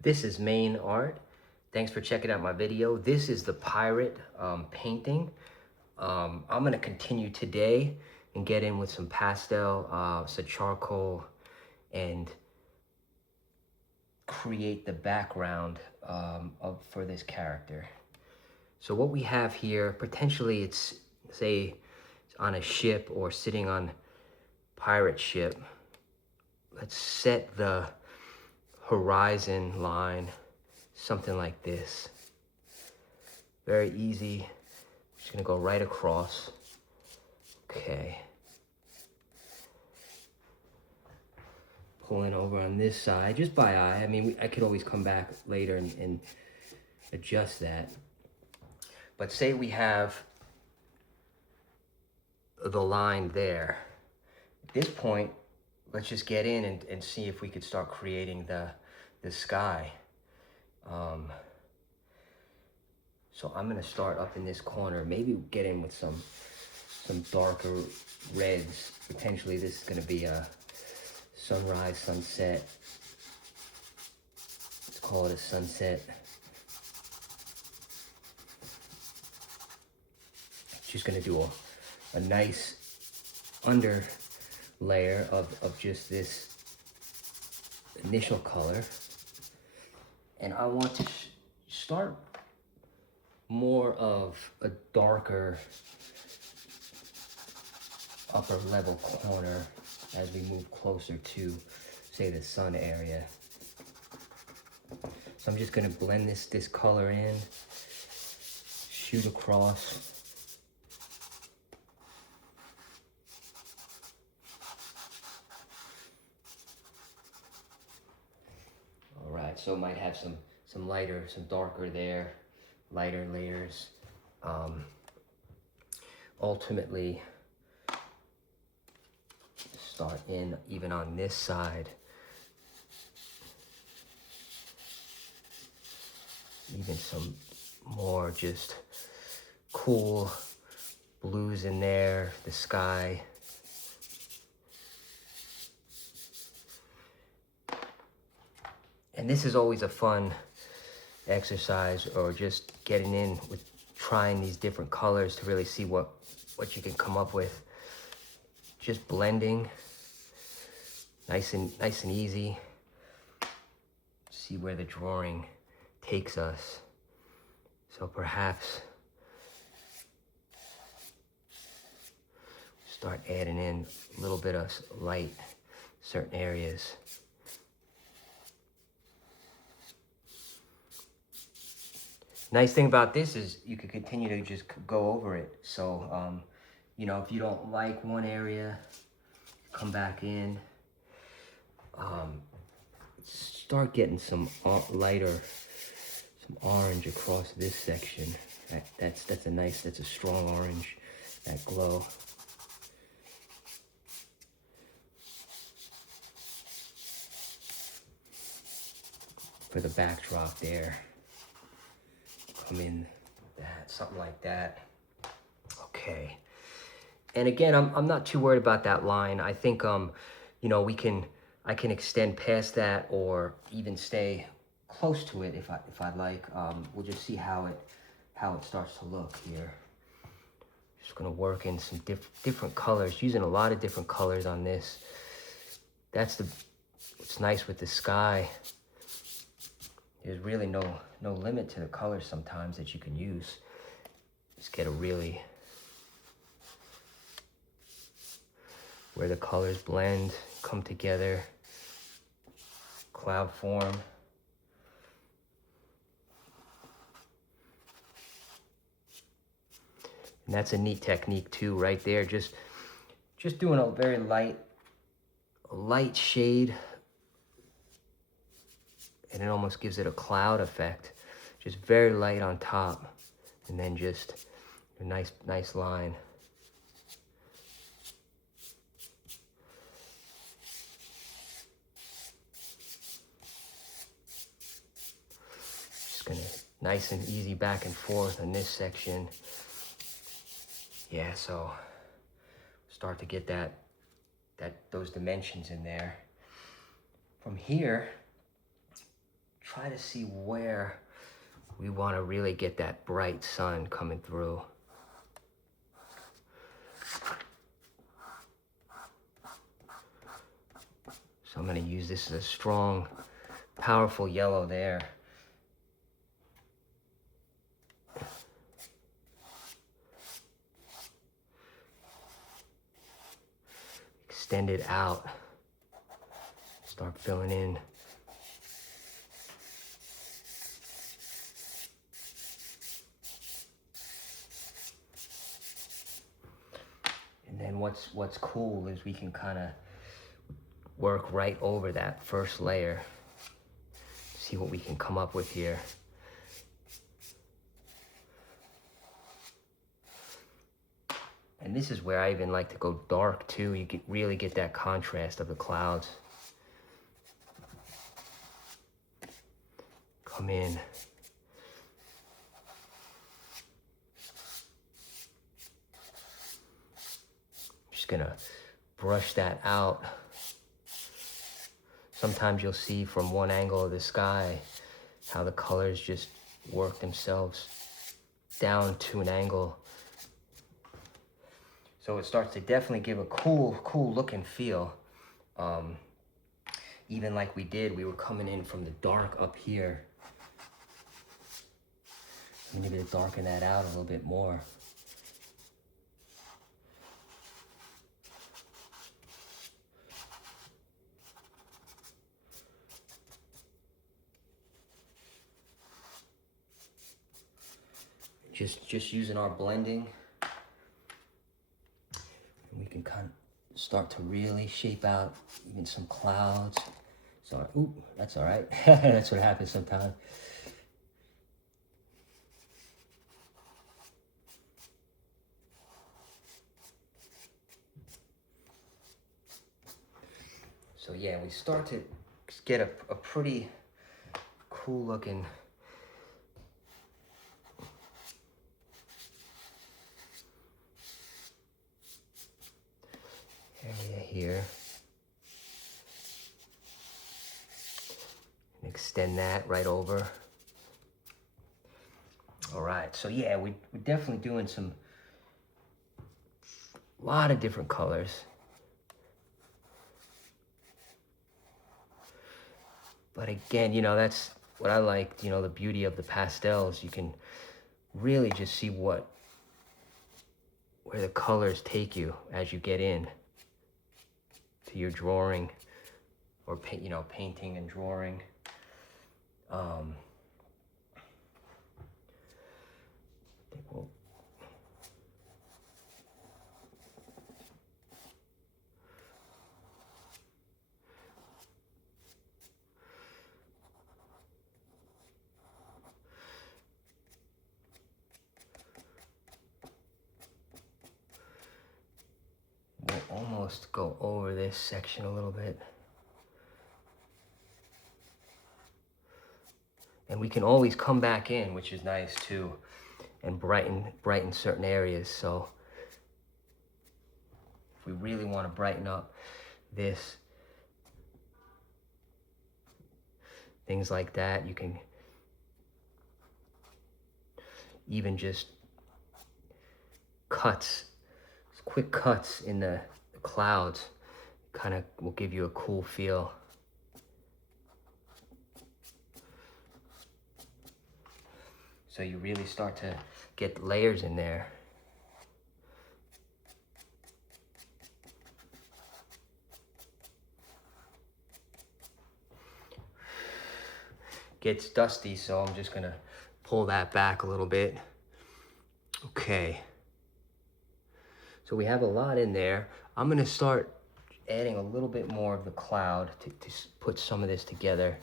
This is Main Art. Thanks for checking out my video. This is the pirate painting. I'm gonna continue today and get in with some pastel, some charcoal, and create the background for this character. So what we have here, potentially it's, say, it's on a ship or sitting on pirate ship. Let's set the horizon line, something like this. Very easy. Just gonna go right across. Okay. Pulling over on this side, just by eye. I mean, I could always come back later and adjust that. But say we have the line there. At this point, let's just get in and see if we could start creating the sky. So I'm gonna start up in this corner, maybe get in with some darker reds. Potentially this is gonna be a sunrise, sunset. Let's call it a sunset. Just gonna do a nice under layer of just this initial color. And I want to start more of a darker upper level corner as we move closer to, say, the sun area. So I'm just gonna blend this color in, shoot across. All right, so might have some lighter, some darker there, lighter layers. Ultimately, start in even on this side. Even some more just cool blues in there, the sky. And this is always a fun exercise, or just getting in with trying these different colors to really see what you can come up with. Just blending, nice and easy. See where the drawing takes us. So perhaps start adding in a little bit of light, certain areas. Nice thing about this is you can continue to just go over it. So, you know, if you don't like one area, come back in. Start getting some lighter, some orange across this section. That's a nice, that's a strong orange, that glow. For the backdrop there. Come in that, something like that. Okay. And again, I'm not too worried about that line. I think, you know, I can extend past that or even stay close to it if I'd like. We'll just see how it starts to look here. Just gonna work in some different colors, using a lot of different colors on this. That's what's nice with the sky. There's really no limit to the colors sometimes that you can use. Just get a really, where the colors blend, come together, cloud form. And that's a neat technique too, right there. Just doing a very light shade, and it almost gives it a cloud effect. Just very light on top, and then just a nice line. Just gonna nice and easy back and forth in this section. Yeah, so start to get those dimensions in there. From here, try to see where we want to really get that bright sun coming through. So I'm going to use this as a strong, powerful yellow there. Extend it out. Start filling in. And then what's cool is we can kind of work right over that first layer. See what we can come up with here. And this is where I even like to go dark too. You can really get that contrast of the clouds. Come in. Just gonna brush that out. Sometimes you'll see from one angle of the sky how the colors just work themselves down to an angle. So it starts to definitely give a cool look and feel. Even like we were coming in from the dark up here. I'm gonna darken that out a little bit more. Just using our blending. And we can kind of start to really shape out even some clouds. Sorry, ooh, that's all right. That's what happens sometimes. So yeah, we start to get a pretty cool looking area here. And extend that right over. All right, so yeah, we're definitely doing a lot of different colors. But again, you know, that's what I like, you know, the beauty of the pastels. You can really just see where the colors take you as you get in to your drawing or painting and drawing. I think we'll almost go over this section a little bit. And we can always come back in, which is nice too, and brighten certain areas. So if we really want to brighten up this, things like that, you can even just quick cuts in the clouds kind of will give you a cool feel. So you really start to get layers in there. Gets dusty, so I'm just gonna pull that back a little bit. Okay. So we have a lot in there. I'm gonna start adding a little bit more of the cloud to put some of this together.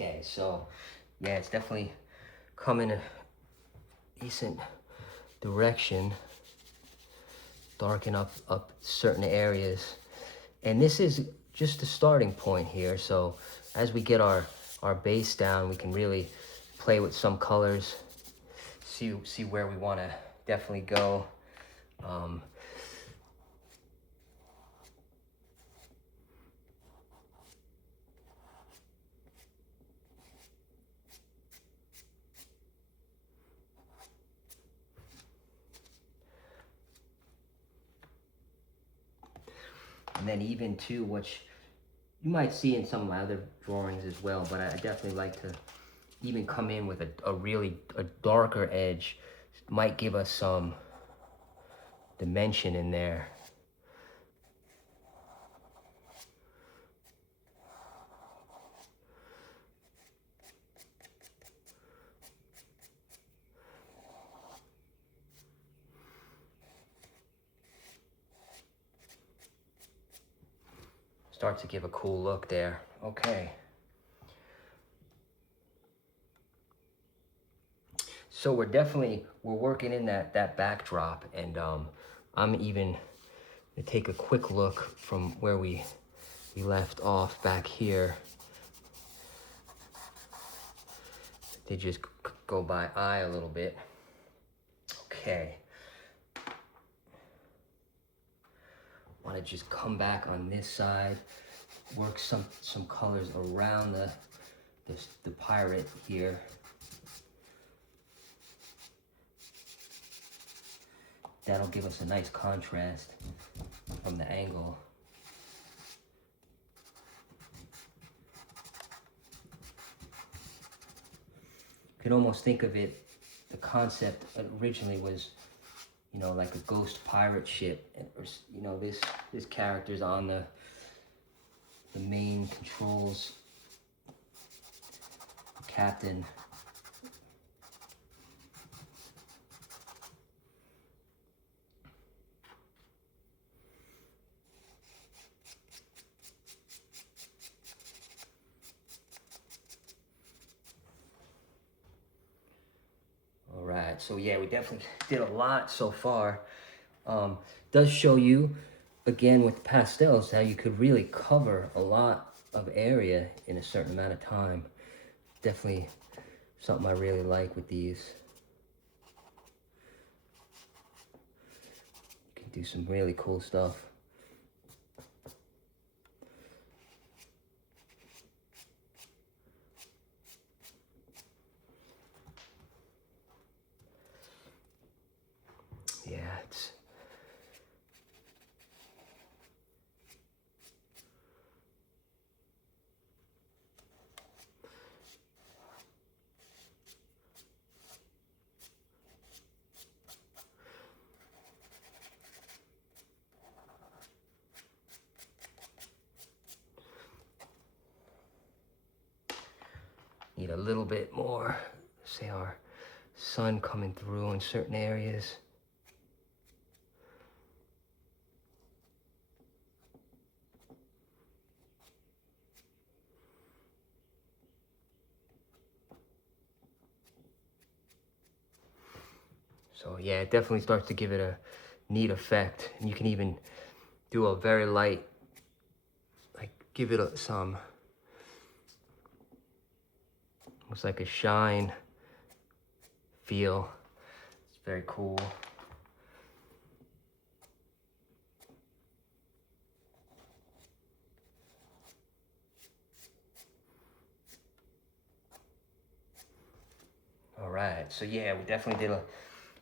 Okay, so yeah, it's definitely coming a decent direction. Darken up certain areas. And this is just the starting point here. So as we get our base down, we can really play with some colors, see where we want to definitely go. And then even too, which you might see in some of my other drawings as well, but I definitely like to even come in with a really darker edge. Might give us some dimension in there. Start to give a cool look there. Okay. So we're working in that backdrop, and I'm even gonna take a quick look from where we left off back here. They just go by eye a little bit. Okay. Want to just come back on this side, work some colors around the pirate here. That'll give us a nice contrast from the angle. You can almost think of it, the concept originally was, you know, like a ghost pirate ship. Or, you know, this character's on the main controls, the captain. All right, so yeah, we definitely did a lot so far. Does show you, again, with pastels, how you could really cover a lot of area in a certain amount of time. Definitely something I really like with these. You can do some really cool stuff. Yeah, it's need a little bit more, say, our sun coming through in certain areas. So yeah, it definitely starts to give it a neat effect. And you can even do a very light, like give it some, almost like a shine feel. It's very cool. All right, so yeah, we definitely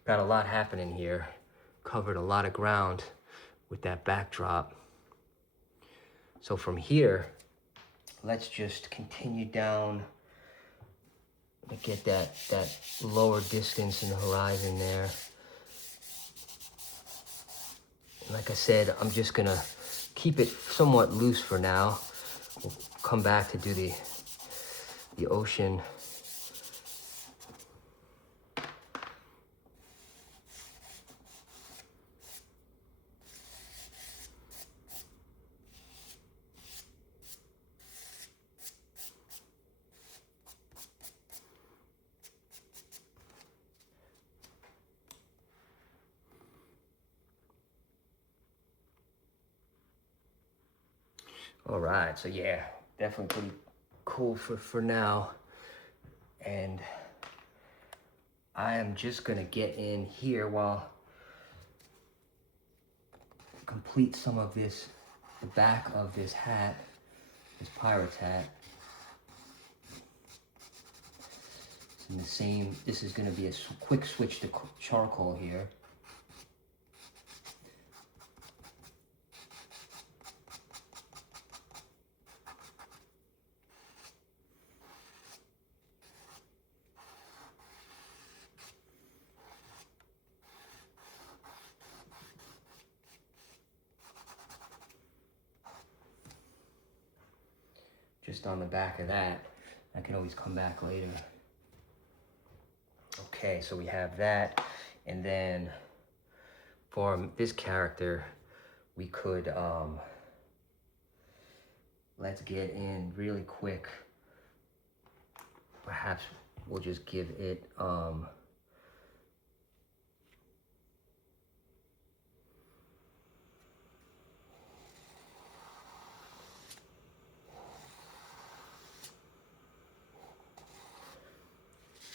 got a lot happening here. Covered a lot of ground with that backdrop. So from here, let's just continue down to get that lower distance in the horizon there. And like I said, I'm just gonna keep it somewhat loose for now. We'll come back to do the ocean. All right, so yeah, definitely pretty cool for now. And I am just gonna get in here while complete some of this, the back of this hat, this pirate's hat. It's in the same, this is gonna be a quick switch to charcoal here. Just on the back of that. I can always come back later. Okay, so we have that. And then for this character, we could, let's get in really quick. Perhaps we'll just give it,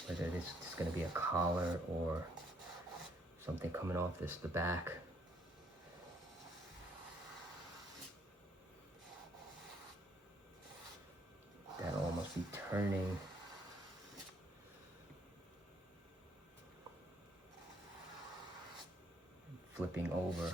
whether this is going to be a collar or something coming off the back. That'll almost be turning. Flipping over.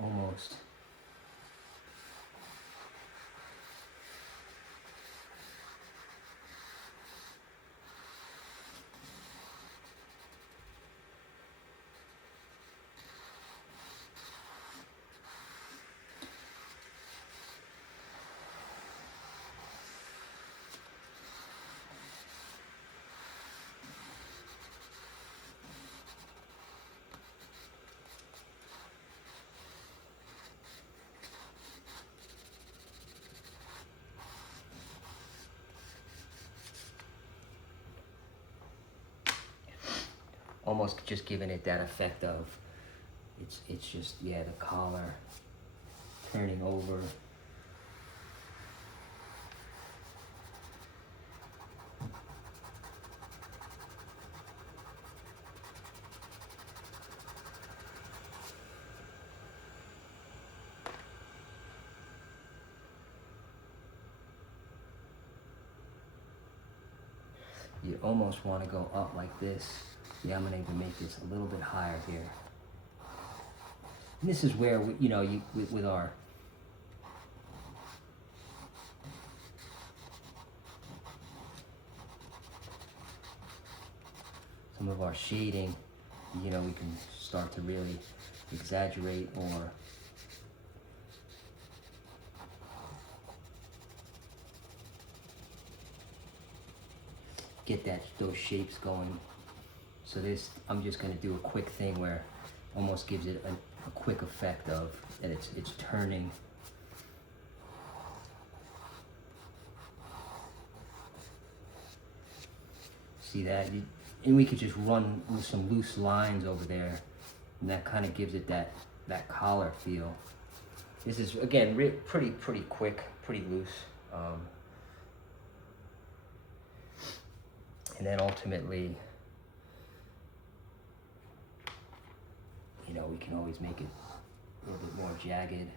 Almost. Almost just giving it that effect of, it's just, yeah, the collar turning over. You almost want to go up like this. Yeah, I'm gonna even make this a little bit higher here. And this is where we, with our some of our shading, we can start to really exaggerate or get those shapes going. So this, I'm just gonna do a quick thing where almost gives it a quick effect of that it's turning. See that? And we could just run with some loose lines over there, and that kind of gives it that collar feel. This is, again, pretty quick, pretty loose. And then ultimately, we can always make it a little bit more jagged.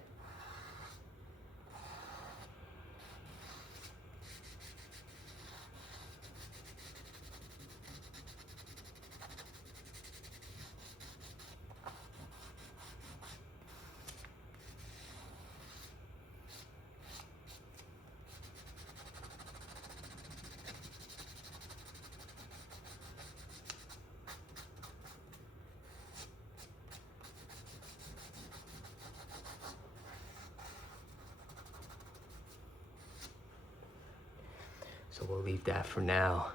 So we'll leave that for now.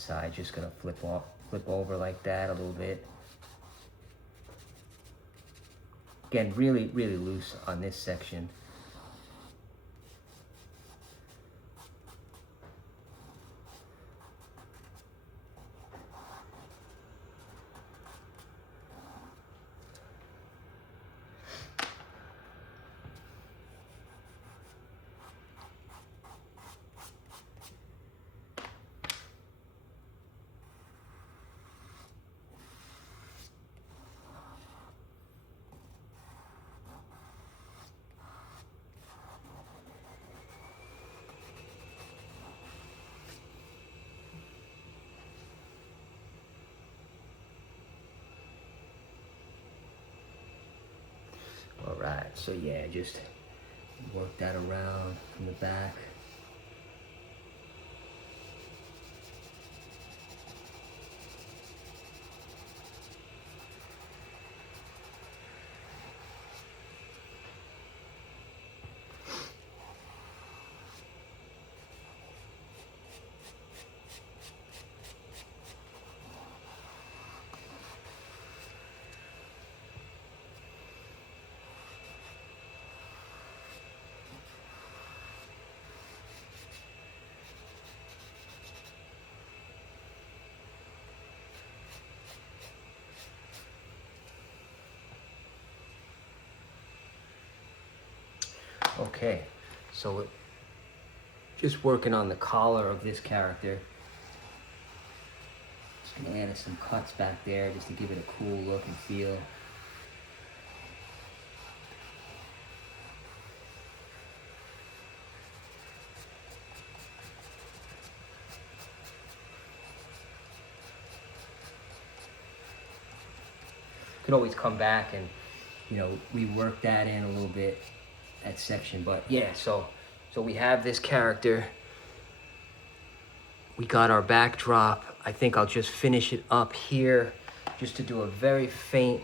side. Just gonna flip over like that a little bit. Again, really loose on this section. All right, so yeah, just work that around from the back. Okay, so just working on the collar of this character. Just gonna add some cuts back there just to give it a cool look and feel. Could always come back and, you know, rework that in a little bit, that section. But yeah, so we have this character. We got our backdrop. I think I'll just finish it up here just to do a very faint,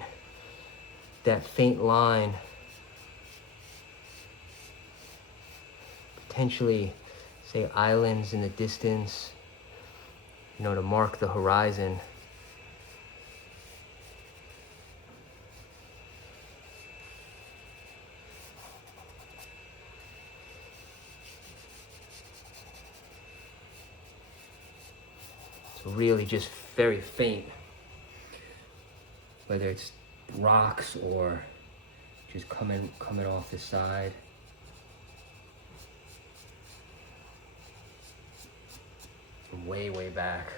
that faint line. Potentially, say, islands in the distance, you know, to mark the horizon. So really just very faint, whether it's rocks or just coming off the side. From way back.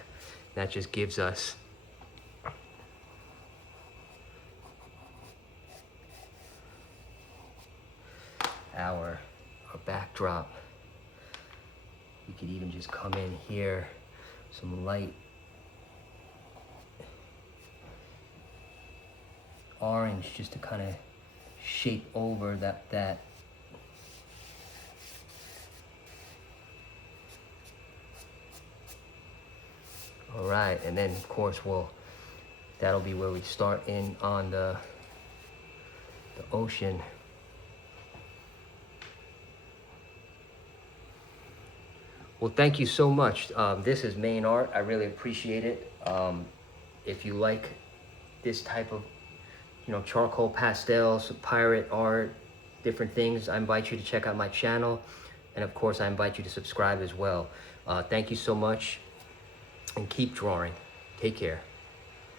That just gives us our backdrop. We could even just come in here, some light orange just to kind of shape over that. All right, and then of course that'll be where we start in on the ocean. Well, thank you so much. This is main art. I really appreciate it. If you like this type of, you know, charcoal pastels, pirate art, different things, I invite you to check out my channel. And of course, I invite you to subscribe as well. Thank you so much, and keep drawing. Take care.